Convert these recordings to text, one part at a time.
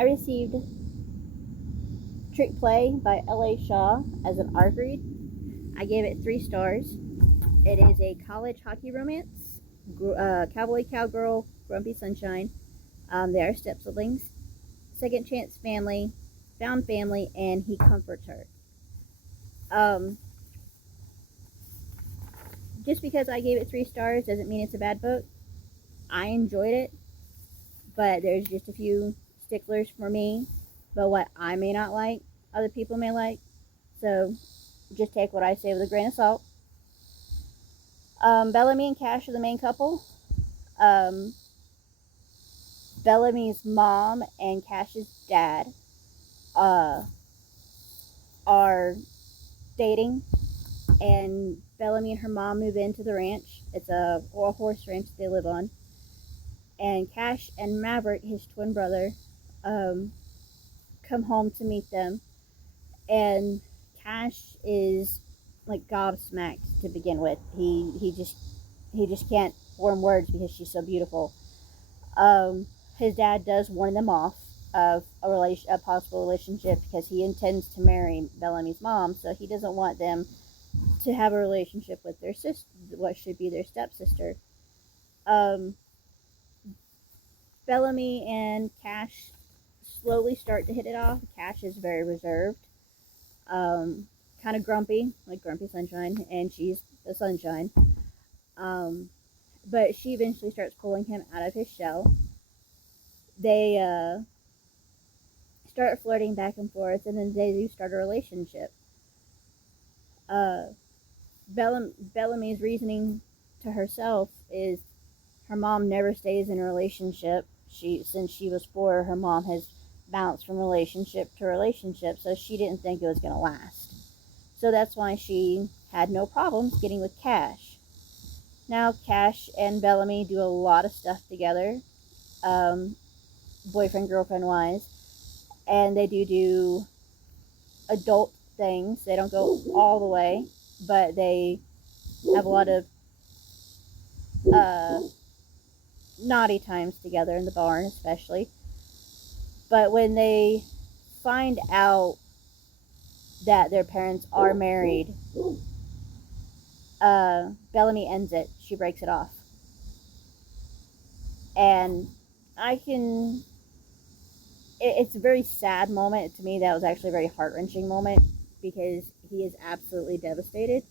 I received Trick Play by L.A. Shaw as an ARC read. I gave it 3 stars. It is a college hockey romance. Cowboy Cowgirl, Grumpy Sunshine. They are step siblings. Second chance family, found family, and he comforts her. Just because I gave it 3 stars doesn't mean it's a bad book. I enjoyed it, but there's just a few sticklers for me. But what I may not like, other people may like. So just take what I say with a grain of salt. Bellamy and Cash are the main couple. Bellamy's mom and Cash's dad are dating, and Bellamy and her mom move into the ranch. It's a horse ranch they live on. And Cash and Maverick, his twin brother, come home to meet them. And Cash is like gobsmacked to begin with. He just can't form words because she's so beautiful. His dad does warn them off of a possible relationship because he intends to marry Bellamy's mom, so he doesn't want them to have a relationship with their sister, what should be their stepsister. Bellamy and Cash slowly start to hit it off. Cash is very reserved, kind of grumpy, like Grumpy Sunshine, and she's the sunshine. But she eventually starts pulling him out of his shell. They start flirting back and forth, and then they do start a relationship. Bellamy's reasoning to herself is her mom never stays in a relationship. Since she was 4, her mom has bounced from relationship to relationship, so she didn't think it was going to last. So that's why she had no problems getting with Cash. Now Cash and Bellamy do a lot of stuff together, boyfriend, girlfriend wise, and they do adult things. They don't go all the way, but they have a lot of naughty times together in the barn, especially. But when they find out that their parents are married, Bellamy ends it. She breaks it off. And it's a very sad moment. To me, that was actually a very heart-wrenching moment because he is absolutely devastated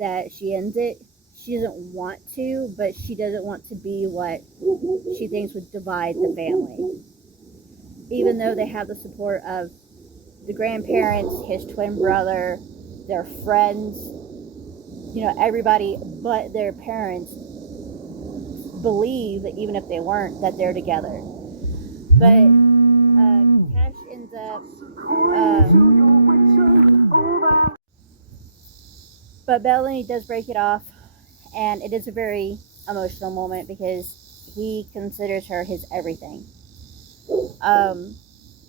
that she ends it. She doesn't want to, but she doesn't want to be what she thinks would divide the family. Even though they have the support of the grandparents, his twin brother, their friends, everybody but their parents believe, even if they weren't, that they're together. But Cash ends up but Bellamy does break it off, and it is a very emotional moment because he considers her his everything.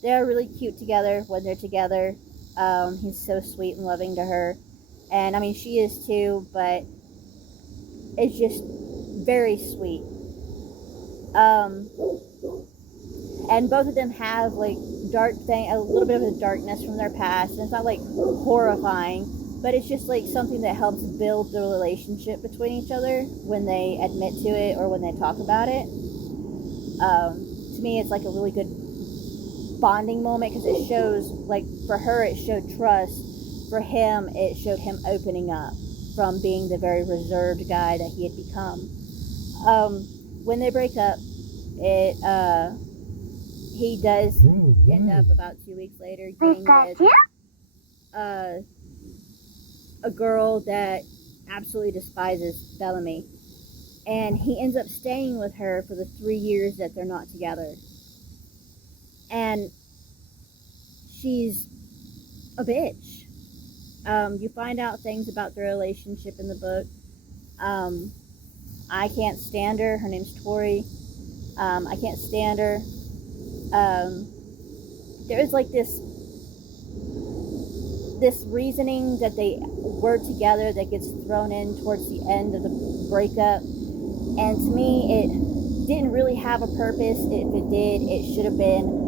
They're really cute together when they're together. He's so sweet and loving to her, and I mean she is too, but it's just very sweet. And both of them have like a little bit of a darkness from their past, and it's not like horrifying, but it's just like something that helps build the relationship between each other when they admit to it or when they talk about it. To me, it's like a really good bonding moment because it shows, like, for her it showed trust, for him it showed him opening up from being the very reserved guy that he had become. When they break up, he does end up about 2 weeks later getting with a girl that absolutely despises Bellamy, and he ends up staying with her for the 3 years that they're not together. And she's a bitch. You find out things about their relationship in the book. I can't stand her. Her name's Tori. I can't stand her. There is like this reasoning that they were together that gets thrown in towards the end of the breakup, and to me it didn't really have a purpose. If it did, it should have been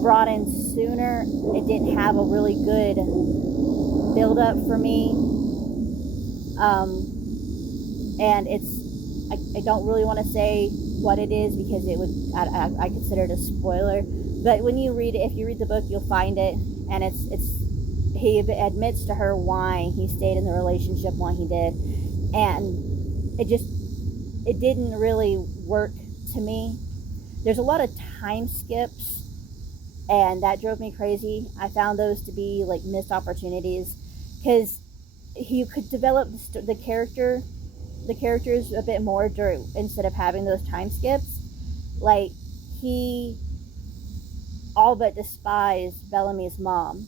brought in sooner. It didn't have a really good build up for me. And I don't really want to say what it is because it would, I consider it a spoiler. But when you read it, if you read the book, you'll find it. And he admits to her why he stayed in the relationship, why he did. And it didn't really work to me. There's a lot of time skips, and that drove me crazy. I found those to be like missed opportunities, because you could develop the characters a bit more instead of having those time skips. Like, he all but despised Bellamy's mom,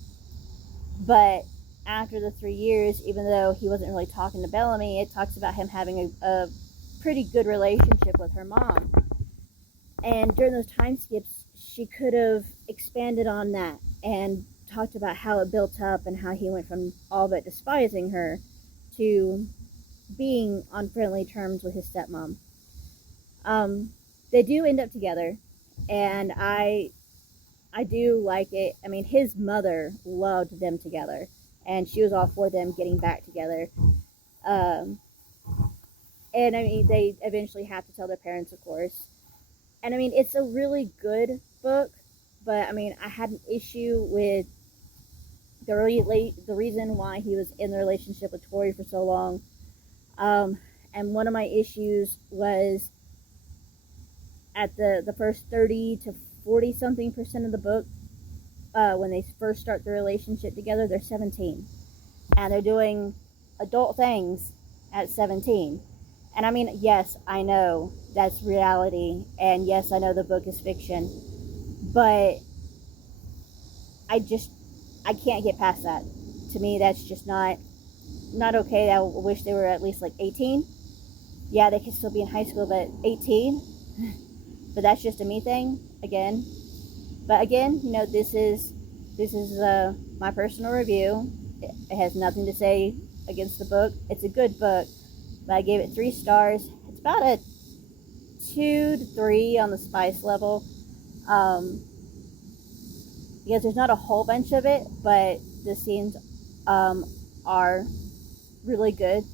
but after the 3 years, even though he wasn't really talking to Bellamy, it talks about him having a pretty good relationship with her mom. And during those time skips, she could have expanded on that and talked about how it built up and how he went from all but despising her to being on friendly terms with his stepmom. They do end up together, and I do like it. I mean, his mother loved them together, and she was all for them getting back together. And I mean, they eventually have to tell their parents, of course. And I mean, it's a really good book, but I mean, I had an issue with the reason why he was in the relationship with Tori for so long. And one of my issues was at the first 30 to 40 something percent of the book, when they first start the relationship together, they're 17. And they're doing adult things at 17. And I mean, yes, I know that's reality, and yes, I know the book is fiction, but I can't get past that. To me, that's just not okay. I wish they were at least like 18. Yeah, they could still be in high school, but 18? But that's just a me thing, again. But again, you know, this is my personal review. It has nothing to say against the book. It's a good book, but I gave it 3 stars. It's about a 2 to 3 on the spice level, because there's not a whole bunch of it, but the scenes are really good,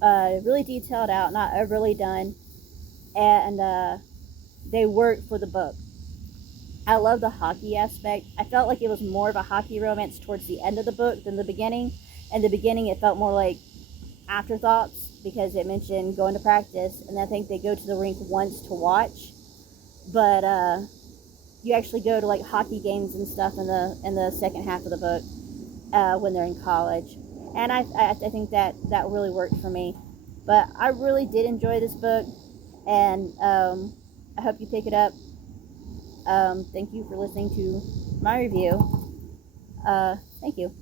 really detailed out, not overly done, and they work for the book. I love the hockey aspect. I felt like it was more of a hockey romance towards the end of the book than the beginning. In the beginning, it felt more like afterthoughts, because it mentioned going to practice, and I think they go to the rink once to watch, but you actually go to like hockey games and stuff in the second half of the book, when they're in college, and I think that really worked for me. But I really did enjoy this book, and I hope you pick it up. Thank you for listening to my review. Thank you.